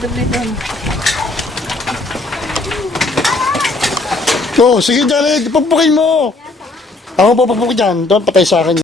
dumi doon. Oh, sige Janet, pagpukin mo. Ako papapukin dyan. Doon, patay sa akin.